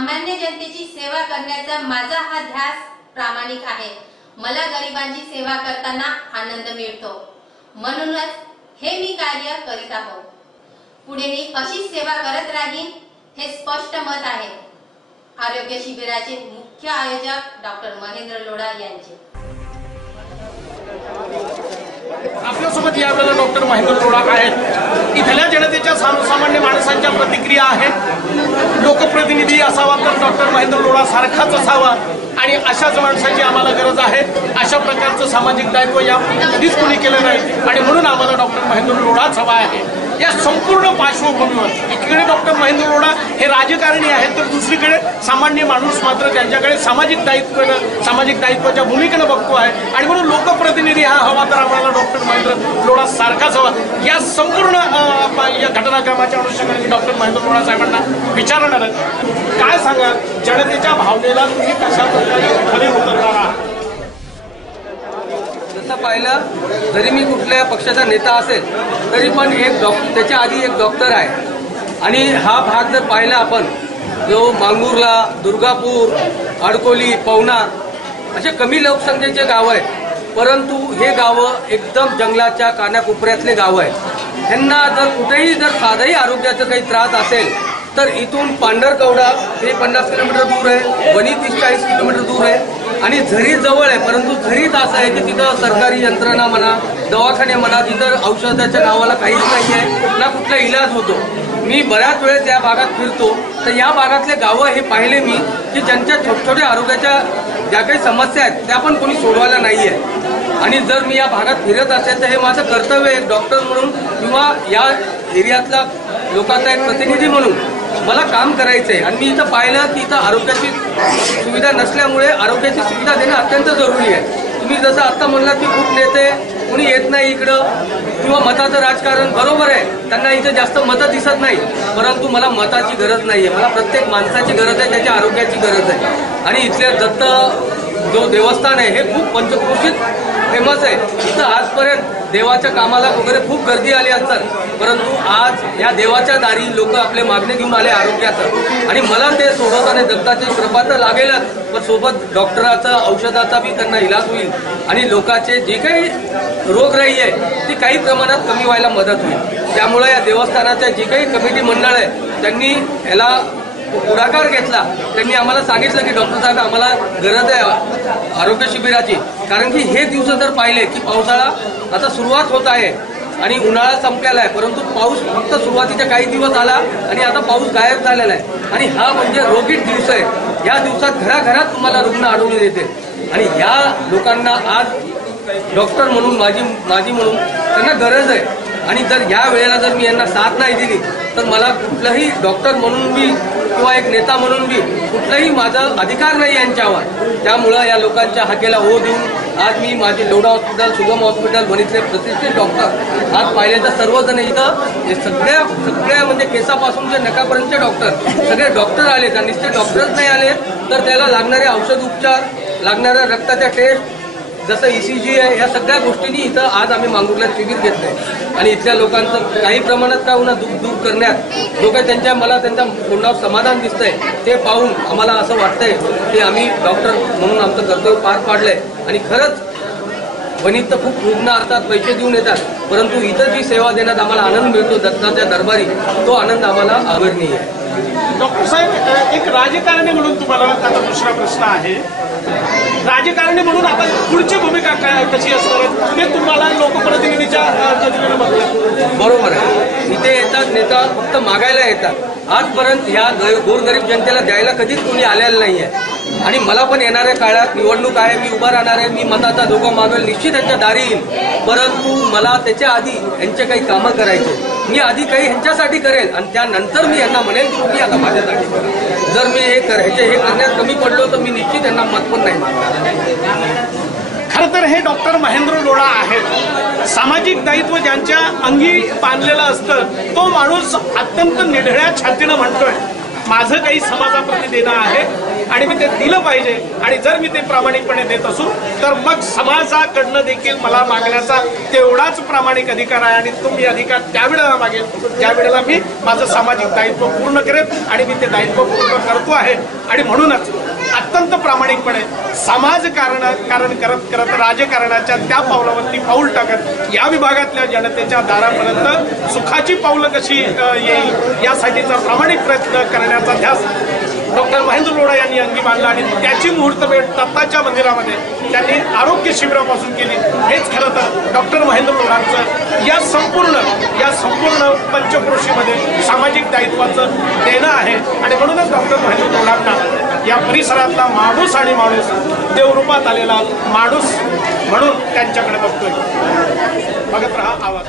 सामान्य जनतेची सेवा करण्याचा माझा हा ध्यास प्रामाणिक आहे। मला गरिबांची सेवा करताना आनंद मिळतो, म्हणूनच हे मी कार्य करीत आहोत। पुढेही अशीच सेवा करत राहीन हे स्पष्ट मत आहे। आरोग्य शिबिराचे मुख्य आयोजक डॉक्टर महेंद्र लोढा यांचे। आपल्यासोबत यावेळेला डॉक्टर महेंद्र लोढा आहेत। इथल्या जनतेच्या सामान्य माणसांच्या प्रतिक्रिया आहेत। लोकप्रतिनिधी असावा तर डॉक्टर महेंद्र लोढा सारखाच असावा आणि अशाच माणसाची आम्हाला गरज आहे। अशा प्रकारचं सामाजिक दायित्व यापूर्वी कधीच कोणी केलं नाही आणि म्हणून आम्हाला डॉक्टर महेंद्र लोढाच हवा आहे। या संपूर्ण पार्श्वभूमीवर एकीकडे डॉक्टर महेंद्र लोढा हे राजकारणी आहेत, तर दुसरीकडे सामान्य माणूस मात्र त्यांच्याकडे सामाजिक दायित्वाच्या भूमिकेनं बघतो आहे आणि म्हणून लोकप्रतिनिधी हा हवा तर आम्हाला डॉक्टर महेंद्र लोढा सारखाच हवा। या संपूर्ण या घटनाक्रमाच्या अनुषंगाने डॉक्टर महेंद्र लोढा साहेबांना विचारणार आहेत। काय सांगा, जनतेच्या भावनेला तुम्ही कशा प्रकारे खरे उतरणार आहात? पाहिलं, जरी मी कुठल्या पक्षाचा नेता असेल तरी पण त्याच्या आधी एक डॉक्टर आहे आणि हा भाग जर पाहिला आपण, जो मांगूरला, दुर्गापूर, अडकोली, पवनार असे कमी लोकसंख्येचे गाव आहेत, परंतु हे गावं एकदम जंगलाच्या कानाकोपऱ्यातले गावं आहेत। त्यांना जर कुठेही जर साधाही आरोग्याचा काही त्रास असेल तर इथून पांढरकवडा हे 50 किलोमीटर दूर आहे, वणी 30-40 किलोमीटर दूर आहे आणि झरी जवळ आहे, परंतु झरीत असं आहे की तिथं सरकारी यंत्रणा म्हणा, दवाखाने म्हणा, तिथं औषधाच्या नावाला काहीच नाही आहे, ना कुठला इलाज होतो। मी बऱ्याच वेळेस या भागात फिरतो तर या भागातले गावं हे पाहिले मी की ज्यांच्या छोट्या आरोग्याच्या ज्या काही समस्या आहेत त्या पण कोणी सोडवायला नाही आहे। आणि जर मी या भागात फिरत असेल तर हे माझं कर्तव्य आहे डॉक्टर म्हणून किंवा या एरियातला लोकांचा एक प्रतिनिधी म्हणून मला काम करायचं आहे। आणि मी इथं पाहिलं की इथं आरोग्याची सुविधा नसल्यामुळे आरोग्याची सुविधा देणं अत्यंत जरुरी आहे। तुम्ही जसं आत्ता म्हणलात की खूप नेते कुणी येत नाही इकडं किंवा मताचं राजकारण, बरोबर आहे, त्यांना इथं जास्त मतं दिसत नाही, परंतु मला मताची गरज नाही आहे, मला प्रत्येक माणसाची गरज आहे, त्याच्या आरोग्याची गरज आहे। आणि इथले दत्त जो देवस्थान आहे हे खूप पंचक्रोशीत फेमस आहे। इथं आजपर्यंत देवाच्या कामाला वगैरे खूप गर्दी आली असतात, परंतु आज या देवाच्या दारी लोक आपले मागणे घेऊन आले आरोग्याचं आणि मला ते सोडवताना दत्ताची कृपा तर लागेलच, पण सोबत डॉक्टराचा औषधाचा बी त्यांना इलाज होईल आणि लोकांचे जे काही रोगराई आहे ती काही प्रमाणात कमी व्हायला मदत होईल। त्यामुळे या देवस्थानाच्या जी काही कमिटी मंडळ आहे त्यांनी याला पुढाकार घेतला। त्यांनी आम्हाला सांगितलं की डॉक्टर साहेब आम्हाला गरज आहे आरोग्य शिबिराची, कारण की हे दिवस जर पाहिले की पावसाळा आता सुरुवात होत आहे आणि उन्हाळा संपलेला आहे, परंतु पाऊस फक्त सुरुवातीच्या काही दिवस आला आणि आता पाऊस गायब झालेला आहे आणि हा म्हणजे रोगीट दिवस आहे। या दिवसात घराघरात तुम्हाला रुग्ण आढळून येते आणि या लोकांना आज डॉक्टर म्हणून माझी म्हणून त्यांना गरज आहे। आणि जर या वेळेला जर मी यांना साथ नाही दिली तर मला कुठलंही डॉक्टर म्हणून बी किंवा एक नेता म्हणून बी कुठलाही माझा अधिकार नाही यांच्यावर। त्यामुळं या लोकांच्या हाकेला हो देऊन आज मी माझे लोढा हॉस्पिटल, शुभम हॉस्पिटल, वणीतले प्रतिष्ठित डॉक्टर आज पाहिले तर सर्वजण इथं हे सगळ्या म्हणजे केसापासून ते नकापर्यंतचे डॉक्टर सगळे डॉक्टर आले, त्यांनी ते डॉक्टरच नाही आले तर त्याला लागणारे औषध उपचार, लागणाऱ्या रक्ताच्या टेस्ट, जसं ECG आहे, या सगळ्या गोष्टींनी इथं आज आम्ही मांगूरला शिबिर घेतलंय आणि इथल्या लोकांचं काही प्रमाणात का होणार दुःख दूर करण्यात लोक मला त्यांच्या तोंडावर समाधान दिसतंय ते पाहून आम्हाला असं वाटतंय की आम्ही डॉक्टर म्हणून आमचं कर्तव्य पार पाडलंय। आणि खरंच वणीत तर खूप रुग्ण असतात, पैसे देऊन येतात, परंतु इथं जी सेवा देण्यात आम्हाला आनंद मिळतो दत्ताच्या दरबारी, तो आनंद आम्हाला आवर्णीय आहे। डॉक्टर साहेब, एक राजकारणी म्हणून तुम्हाला आता दुसरा प्रश्न आहे। राजकारणी म्हणून आता पुढची भूमिका काय कशी असणार आहे ते तुम्हाला लोकप्रतिनिधीच्या नजरेनं बघलं? बरोबर आहे, इथे येतात नेता फक्त मागायला येतात, आजपर्यंत या गोरगरीब जनतेला द्यायला कधीच कोणी आलेलं नाही आहे। आणि मला पण येणाऱ्या काळात निवडणूक आहे, मी उभा राहणार आहे, मी मताचा धोका मागेल, निश्चित त्यांच्या दारी येईल, परंतु मला त्याच्या आधी यांचे काही कामं करायचे, मी आधी काही ह्यांच्यासाठी करेल आणि त्यानंतर मी यांना म्हणेल की तुम्ही आता माझ्यासाठी करा। जर मी हे करण्यात कमी पडलो तर मी निश्चित यांना मत पण नाही मागणार। खरं तर हे डॉक्टर महेंद्र लोढा आहेत। सामाजिक दायित्व ज्यांच्या अंगी बांधलेलं असतं तो माणूस अत्यंत निढळ्या छातीनं म्हणतोय माझं काही समाजाप्रती देणं आहे आणि मी ते दिलं पाहिजे. आणि जर मी ते प्रामाणिकपणे देत असू तर मग समाजाकडनं देखील मला मागण्याचा तेवढाच प्रामाणिक अधिकार आहे. आणि तो मी अधिकार त्यावेळेला मागेल ज्या वेळेला मी माझं सामाजिक दायित्व पूर्ण करेन. आणि मी ते दायित्व पूर्ण करतो आहे. आणि म्हणूनच अत्यंत प्रामाणिकपणे समाजकारण करत करत राजकारणाच्या त्या पावलावरती पाऊल टाकत या विभागातल्या जनतेच्या दारापर्यंत सुखाची पावलं कशी येईल यासाठीचा प्रामाणिक प्रयत्न करण्याचा ध्यास डॉक्टर महेंद्र लोढा यांनी अंगी बांधला. आणि त्याची मुहूर्तमेढ दत्ताच्या मंदिरामध्ये त्यांनी आरोग्य शिबिरापासून केली. हेच खरं तर डॉक्टर महेंद्र लोढांचं या संपूर्ण पंचक्रोशीमध्ये सामाजिक दायित्वाचं देणं आहे. आणि म्हणूनच डॉक्टर महेंद्र लोढांना या परिसरातला माणूस आणि माणूस देवरूपात आलेला माणूस म्हणून त्यांच्याकडे बघतोय. बघत रहा आवाज.